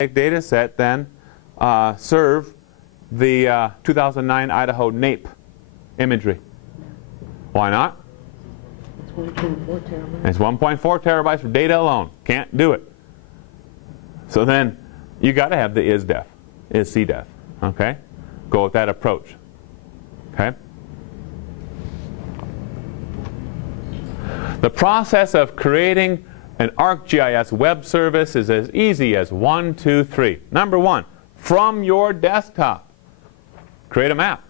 data set then serve the 2009 Idaho NAEP imagery? Why not? It's 1.4 terabytes. It's 1.4 terabytes for data alone. Can't do it. So then you got to have the ISDEF, ISCDEF. Okay? Go with that approach. Okay? The process of creating an ArcGIS web service is as easy as 1, 2, 3. Number one, from your desktop, create a map.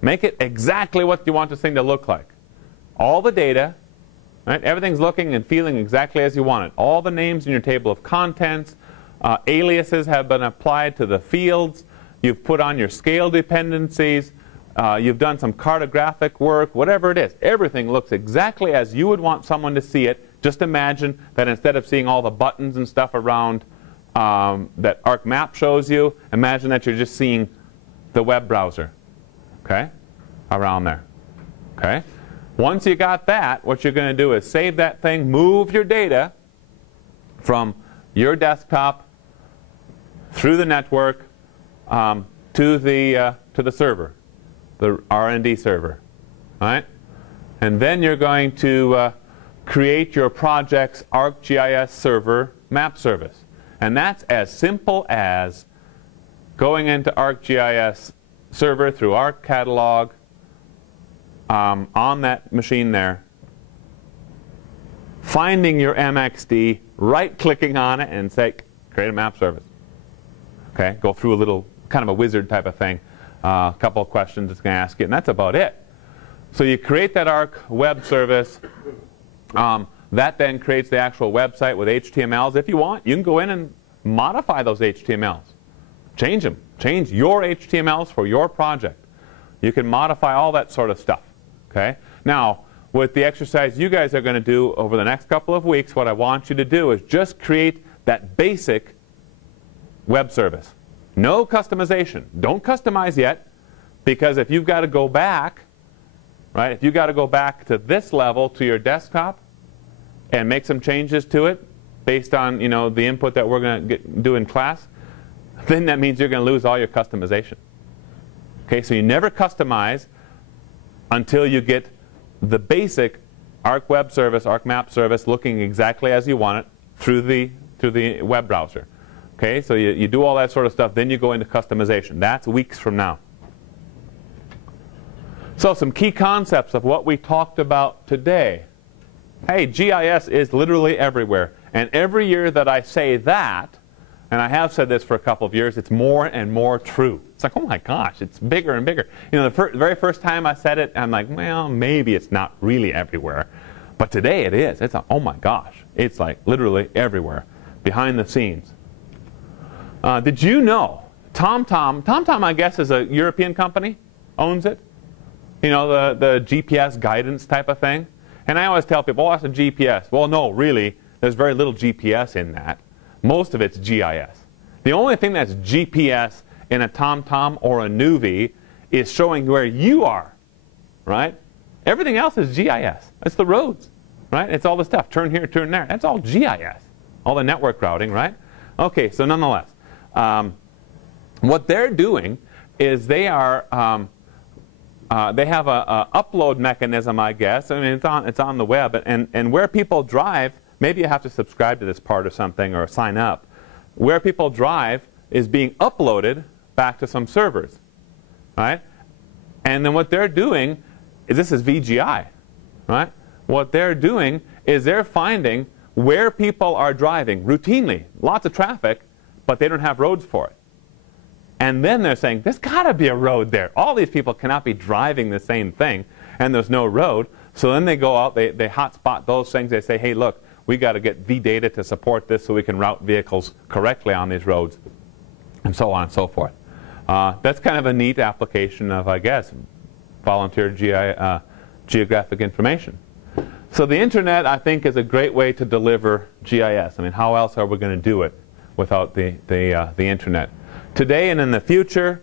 Make it exactly what you want this thing to look like. All the data, right? Everything's looking and feeling exactly as you want it. All the names in your table of contents, aliases have been applied to the fields. You've put on your scale dependencies. You've done some cartographic work, whatever it is. Everything looks exactly as you would want someone to see it. Just imagine that instead of seeing all the buttons and stuff around that ArcMap shows you, imagine that you're just seeing the web browser, okay, around there, okay? Once you got that, what you're going to do is save that thing, move your data from your desktop through the network to the server, the R&D server, all right? And then you're going to create your project's ArcGIS server map service. And that's as simple as going into ArcGIS server through ArcCatalog on that machine there, finding your MXD, right-clicking on it, and say, create a map service. Okay, go through a little kind of a wizard type of thing. A couple of questions it's going to ask you, and that's about it. So you create that Arc web service. That then creates the actual website with HTMLs. If you want, you can go in and modify those HTMLs. Change them. Change your HTMLs for your project. You can modify all that sort of stuff. Okay? Now, with the exercise you guys are going to do over the next couple of weeks, what I want you to do is just create that basic web service. No customization. Don't customize yet, because if you've got to go back, right, if you've got to go back to this level to your desktop and make some changes to it based on, you know, the input that we're going to do in class, then that means you're going to lose all your customization. Okay, so you never customize until you get the basic Arc web service, ArcMap service looking exactly as you want it through the web browser. Okay, so you do all that sort of stuff, then you go into customization. That's weeks from now. So some key concepts of what we talked about today. Hey, GIS is literally everywhere. And every year that I say that, and I have said this for a couple of years, it's more and more true. It's like, oh my gosh, it's bigger and bigger. You know, the very first time I said it, I'm like, well, maybe it's not really everywhere. But today it is. It's like, oh my gosh, it's like literally everywhere, behind the scenes. Did you know TomTom, I guess, is a European company, owns it? You know, the GPS guidance type of thing. And I always tell people, oh, that's a GPS. Well, no, really, there's very little GPS in that. Most of it's GIS. The only thing that's GPS in a TomTom or a Nuvi is showing where you are, right? Everything else is GIS. It's the roads, right? It's all the stuff. Turn here, turn there. That's all GIS. All the network routing, right? Okay, so nonetheless, what they're doing is they are they have a upload mechanism, I guess. I mean, it's on the web, and where people drive, maybe you have to subscribe to this part or something or sign up. Where people drive is being uploaded back to some servers, right? And then what they're doing is, this is VGI, right? What they're doing is they're finding where people are driving routinely, lots of traffic, but they don't have roads for it. And then they're saying, there's got to be a road there. All these people cannot be driving the same thing, and there's no road. So then they go out, they hotspot those things. They say, hey, look, we got to get VData to support this so we can route vehicles correctly on these roads, and so on and so forth. That's kind of a neat application of, I guess, volunteer geographic information. So the internet, I think, is a great way to deliver GIS. I mean, how else are we going to do it without the internet? Today and in the future,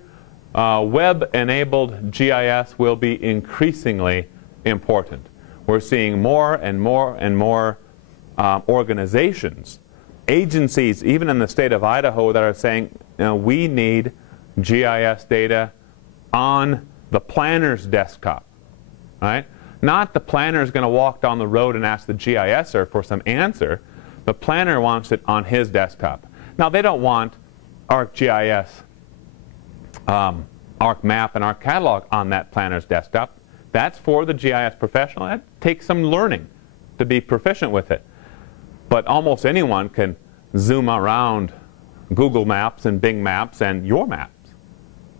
web-enabled GIS will be increasingly important. We're seeing more and more and more organizations agencies, even in the state of Idaho, that are saying, we need GIS data on the planner's desktop, right? Not the planner is going to walk down the road and ask the GISer for some answer. The planner wants it on his desktop. Now, they don't want ArcGIS, ArcMap, and ArcCatalog on that planner's desktop. That's for the GIS professional. That takes some learning to be proficient with it. But almost anyone can zoom around Google Maps and Bing Maps and your maps,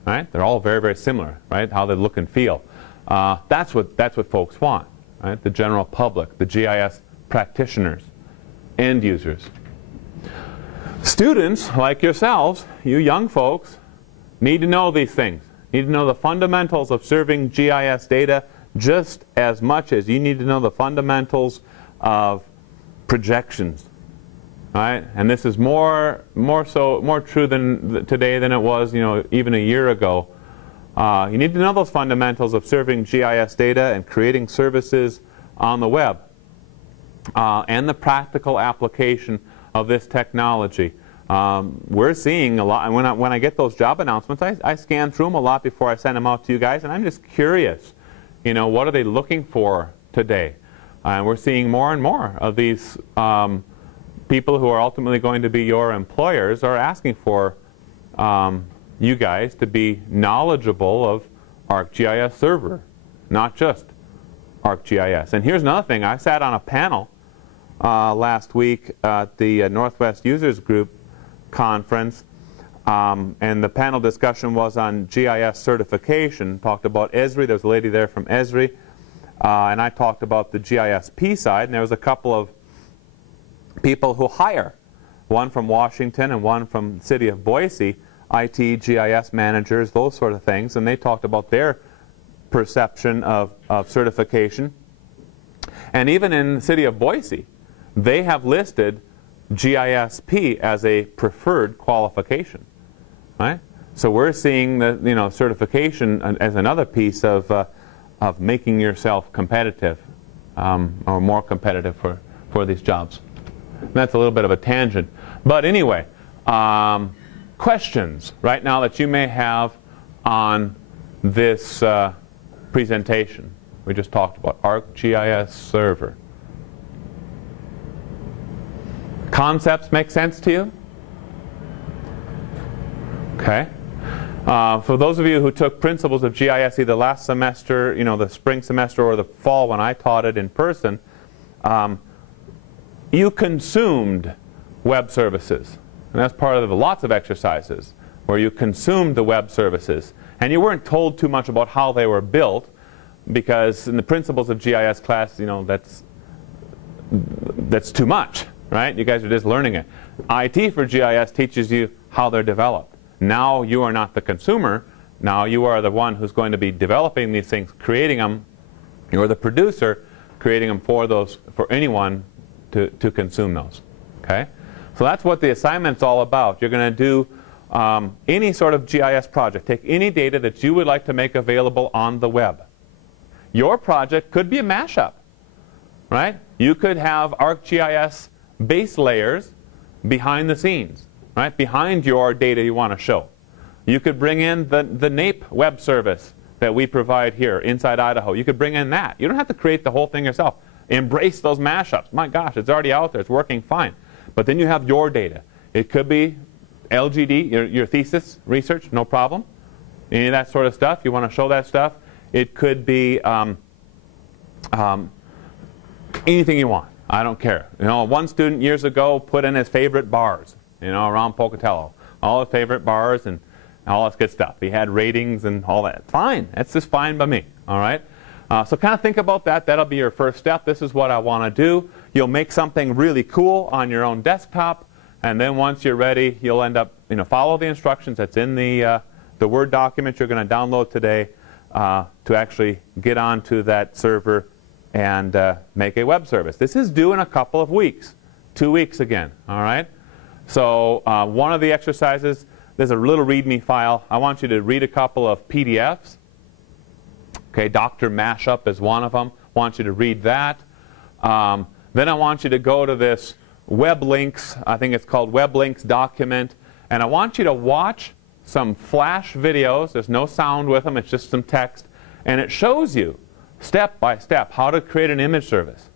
right? They're all very, very similar, right? How they look and feel. That's what folks want, right? The general public, the GIS practitioners, end users. Students like yourselves, you young folks, need to know these things. Need to know the fundamentals of serving GIS data just as much as you need to know the fundamentals of projections, right? And this is more true today than it was, even a year ago. You need to know those fundamentals of serving GIS data and creating services on the web, and the practical application of this technology. We're seeing a lot. When I get those job announcements, I scan through them a lot before I send them out to you guys, and I'm just curious, what are they looking for today? And we're seeing more and more of these people who are ultimately going to be your employers are asking for you guys to be knowledgeable of ArcGIS Server, not just ArcGIS. And here's another thing. I sat on a panel last week at the Northwest Users Group conference, and the panel discussion was on GIS certification. Talked about Esri. There was a lady there from Esri, and I talked about the GISP side, and there was a couple of people who hire, one from Washington and one from the city of Boise, IT, GIS managers, those sort of things, and they talked about their perception of certification. And even in the city of Boise, they have listed GISP as a preferred qualification, right? So we're seeing the certification as another piece of making yourself competitive, or more competitive for these jobs. And that's a little bit of a tangent, but anyway, questions right now that you may have on this presentation. We just talked about ArcGIS Server. Concepts make sense to you? Okay. For those of you who took Principles of GIS either last semester, the spring semester, or the fall when I taught it in person, you consumed web services. And that's part of lots of exercises where you consumed the web services. And you weren't told too much about how they were built, because in the Principles of GIS class, that's too much, right? You guys are just learning it. IT for GIS teaches you how they're developed. Now you are not the consumer. Now you are the one who's going to be developing these things, creating them. You're the producer, creating them for anyone to consume those. Okay? So that's what the assignment's all about. You're going to do any sort of GIS project. Take any data that you would like to make available on the web. Your project could be a mashup, right? You could have ArcGIS base layers behind the scenes, right? Behind your data you want to show. You could bring in the NAPE web service that we provide here inside Idaho. You could bring in that. You don't have to create the whole thing yourself. Embrace those mashups. My gosh, it's already out there. It's working fine. But then you have your data. It could be LGD, your thesis research, no problem. Any of that sort of stuff. You want to show that stuff. It could be anything you want. I don't care. One student years ago put in his favorite bars, around Pocatello. All his favorite bars and all this good stuff. He had ratings and all that. Fine. That's just fine by me. All right? So kind of think about that. That'll be your first step. This is what I want to do. You'll make something really cool on your own desktop, and then once you're ready, you'll end up, follow the instructions that's in the Word document you're going to download today to actually get onto that server and make a web service. This is due in a couple of weeks, 2 weeks again. All right. So one of the exercises, there's a little README file. I want you to read a couple of PDFs. Okay, Dr. Mashup is one of them. I want you to read that. Then I want you to go to this web links. I think it's called web links document. And I want you to watch some flash videos. There's no sound with them. It's just some text. And it shows you step by step how to create an image service,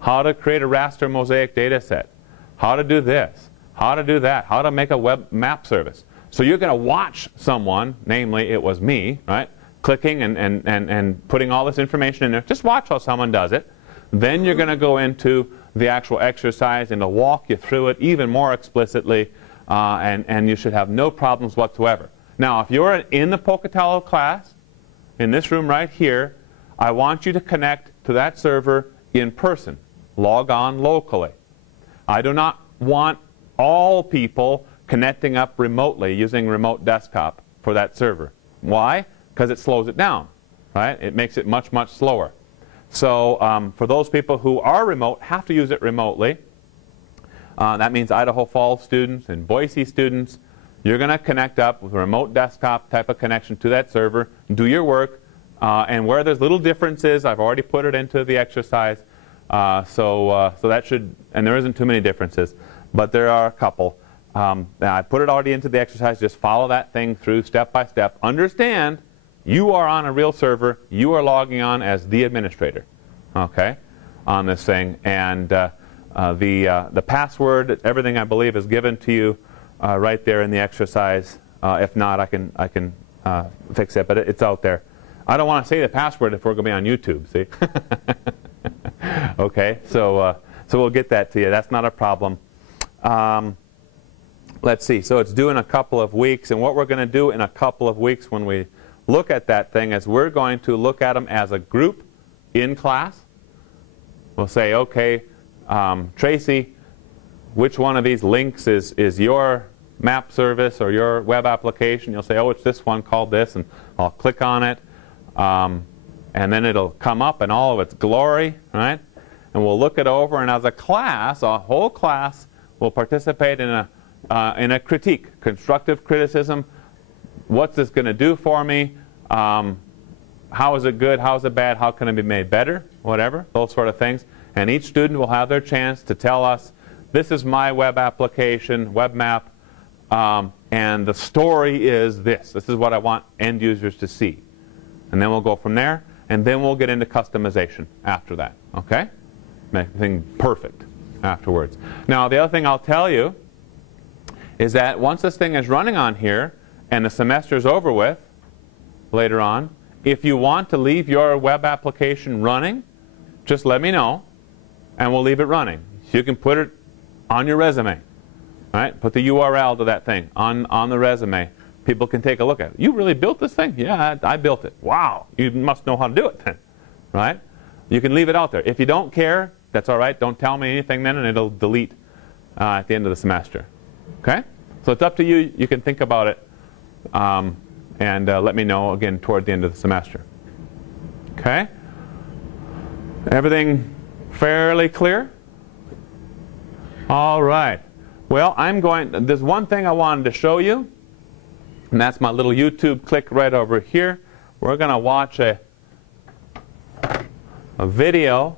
how to create a raster mosaic data set, how to do this, how to do that, how to make a web map service. So you're going to watch someone, namely it was me, right, clicking and putting all this information in there. Just watch how someone does it. Then you're going to go into the actual exercise and it'll walk you through it even more explicitly, and you should have no problems whatsoever. Now, if you're in the Pocatello class, in this room right here, I want you to connect to that server in person. Log on locally. I do not want all people connecting up remotely using remote desktop for that server. Why? Because it slows it down, right? It makes it much, much slower. So for those people who are remote, have to use it remotely. That means Idaho Falls students and Boise students. You're going to connect up with a remote desktop type of connection to that server, do your work, and where there's little differences, I've already put it into the exercise. So that should, and there isn't too many differences, but there are a couple. I put it already into the exercise. Just follow that thing through step by step. Understand, you are on a real server. You are logging on as the administrator, okay, on this thing. And the password, everything I believe is given to you right there in the exercise. If not, I can fix it, but it's out there. I don't want to say the password if we're going to be on YouTube, see? Okay, so we'll get that to you. That's not a problem. Let's see. So it's due in a couple of weeks. And what we're going to do in a couple of weeks when we look at that thing is we're going to look at them as a group in class. We'll say, okay, Tracy, which one of these links is your map service or your web application? You'll say, oh, it's this one called this. And I'll click on it. And then it'll come up in all of its glory, right? And we'll look it over. And as a class, a whole class will participate in a critique, constructive criticism. What's this going to do for me? How is it good? How is it bad? How can it be made better? Whatever, those sort of things. And each student will have their chance to tell us, this is my web application, web map, and the story is this. This is what I want end users to see. And then we'll go from there, and then we'll get into customization after that, okay? Make the thing perfect afterwards. Now, the other thing I'll tell you is that once this thing is running on here and the semester's over with later on, if you want to leave your web application running, just let me know, and we'll leave it running. So you can put it on your resume, right? Put the URL to that thing on the resume. People can take a look at it. You really built this thing? Yeah, I built it. Wow, you must know how to do it then, right? You can leave it out there. If you don't care, that's all right. Don't tell me anything then, and it'll delete at the end of the semester. Okay? So it's up to you. You can think about it and let me know again toward the end of the semester. Okay? Everything fairly clear? All right. Well, there's one thing I wanted to show you, and that's my little YouTube click right over here. We're going to watch a video